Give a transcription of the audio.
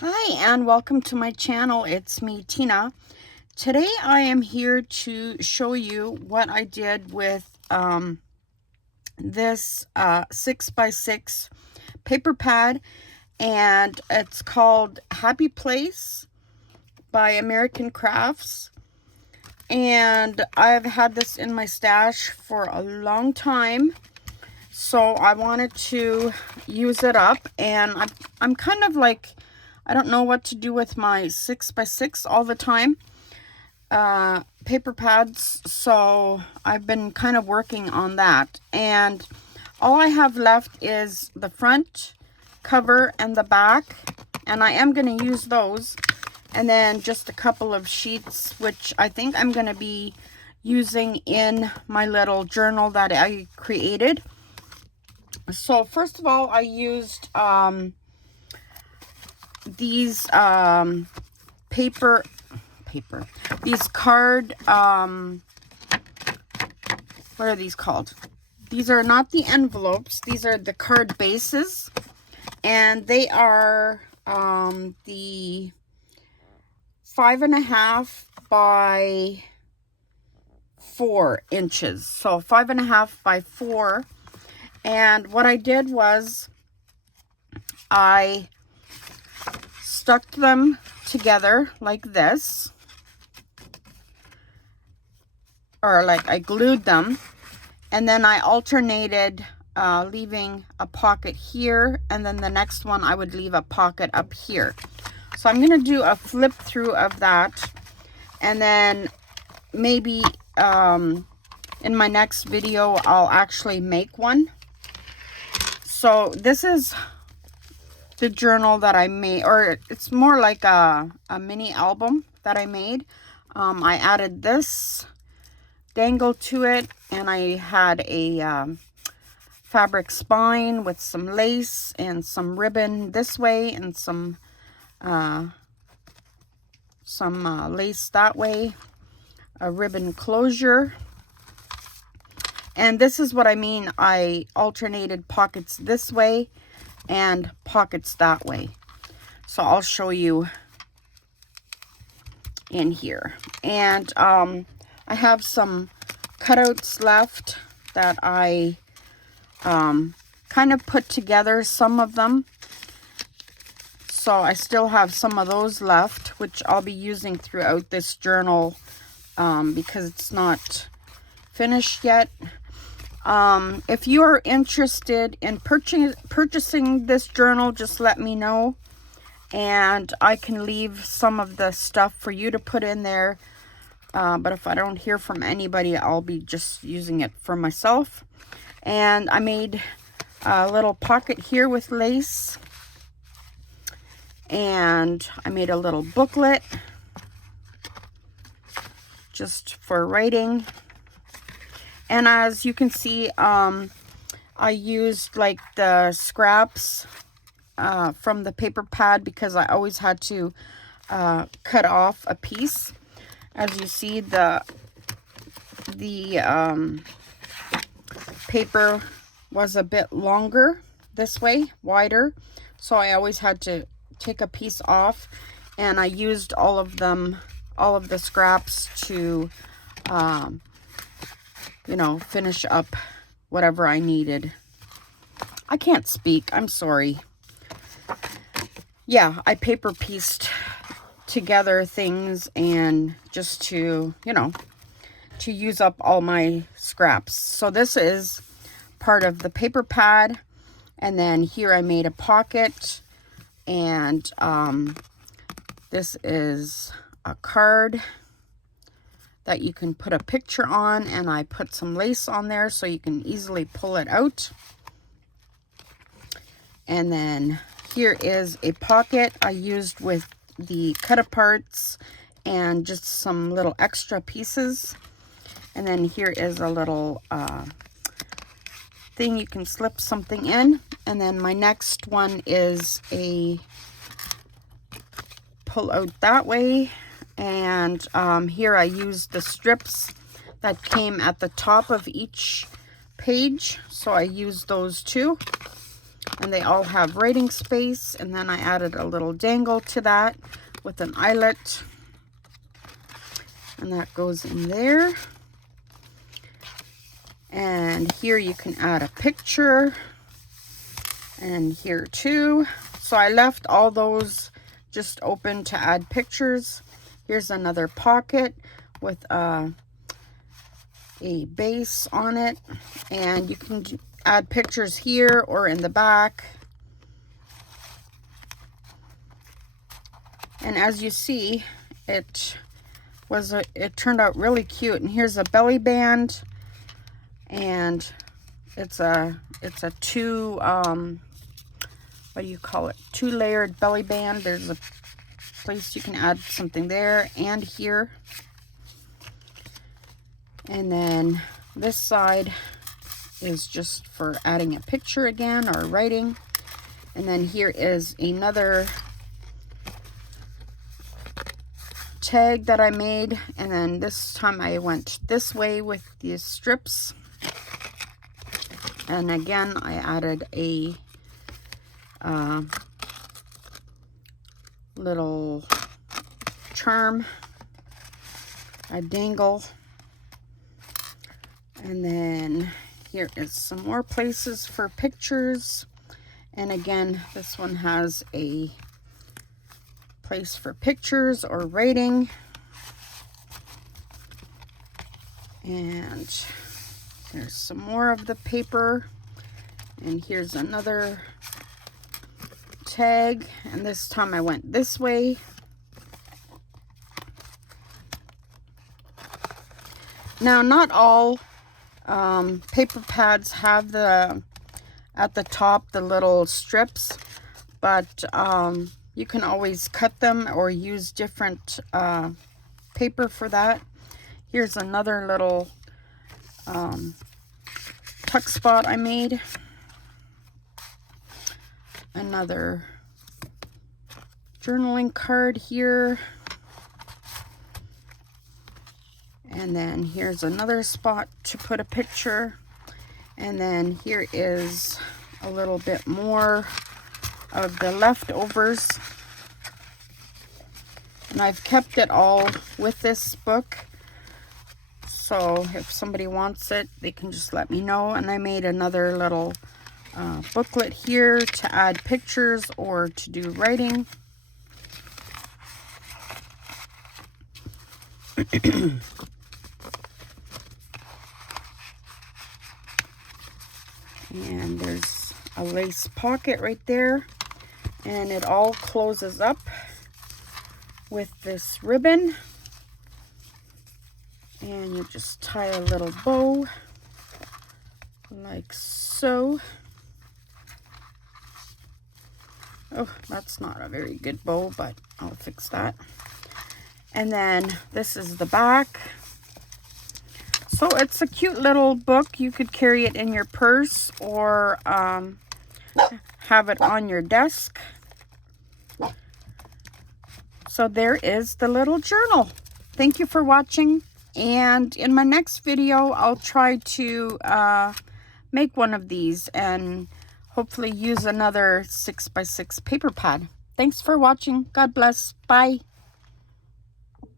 Hi and welcome to my channel. It's me, Tina. Today I am here to show you what I did with this 6x6 paper pad, and it's called Happy Place by American Crafts. And I've had this in my stash for a long time, so I wanted to use it up. And I'm kind of like, I don't know what to do with my 6x6 all the time paper pads, so I've been kind of working on that. And all I have left is the front cover and the back, and I am going to use those, and then just a couple of sheets, which I think I'm going to be using in my little journal that I created. So first of all, I used these these card, what are these called? These are not the envelopes, these are the card bases, and they are the 5.5 by 4 inches, so 5.5 by 4. And what I did was I stuck them together like this, or like I glued them, and then I alternated leaving a pocket here, and then the next one I would leave a pocket up here. So I'm going to do a flip through of that, and then maybe in my next video I'll actually make one. So this is the journal that I made, or it's more like a mini album that I made. I added this dangle to it, and I had a fabric spine with some lace and some ribbon this way, and some lace that way, a ribbon closure. And this is what I mean, I alternated pockets this way and pockets that way. So I'll show you in here. And I have some cutouts left that I kind of put together, some of them. So I still have some of those left, which I'll be using throughout this journal because it's not finished yet. If you are interested in purchasing this journal, just let me know, and I can leave some of the stuff for you to put in there. But if I don't hear from anybody, I'll be just using it for myself. And I made a little pocket here with lace, and I made a little booklet just for writing. And as you can see, I used like the scraps from the paper pad, because I always had to cut off a piece. As you see, the paper was a bit longer this way, wider, so I always had to take a piece off, and I used all of the scraps to you know, finish up whatever I needed. I can't speak, I'm sorry. Yeah, I paper pieced together things, and just to, you know, to use up all my scraps. So this is part of the paper pad, and then here I made a pocket, and this is a card that you can put a picture on, and I put some lace on there so you can easily pull it out. And then here is a pocket I used with the cut aparts and just some little extra pieces. And then here is a little thing you can slip something in. And then my next one is a pull out that way. And here I used the strips that came at the top of each page, so I used those too. And they all have writing space. And then I added a little dangle to that with an eyelet. And that goes in there. And here you can add a picture. And here too. So I left all those just open to add pictures. Here's another pocket with a base on it. And you can add pictures here or in the back. And as you see, it turned out really cute. And here's a belly band, and it's a two what do you call it, 2-layered belly band. There's a place you can add something there and here. And then this side is just for adding a picture again or writing. And then here is another tag that I made, and then this time I went this way with these strips, and again I added a little charm, a dangle, and then here is some more places for pictures. And again, this one has a place for pictures or writing. And there's some more of the paper. And here's another tag. And this time I went this way. Now, not all paper pads have at the top the little strips, but you can always cut them or use different paper for that. Here's another little tuck spot I made. Another journaling card here. And then here's another spot to put a picture. And then here is a little bit more of the leftovers. And I've kept it all with this book. So if somebody wants it, they can just let me know. And I made another little booklet here to add pictures or to do writing. And there's a lace pocket right there, and it all closes up with this ribbon, and you just tie a little bow like so. Oh, that's not a very good bow, but I'll fix that. And then this is the back. So it's a cute little book. You could carry it in your purse or have it on your desk. So there is the little journal. Thank you for watching. And in my next video, I'll try to make one of these and hopefully use another 6x6 paper pad. Thanks for watching. God bless. Bye.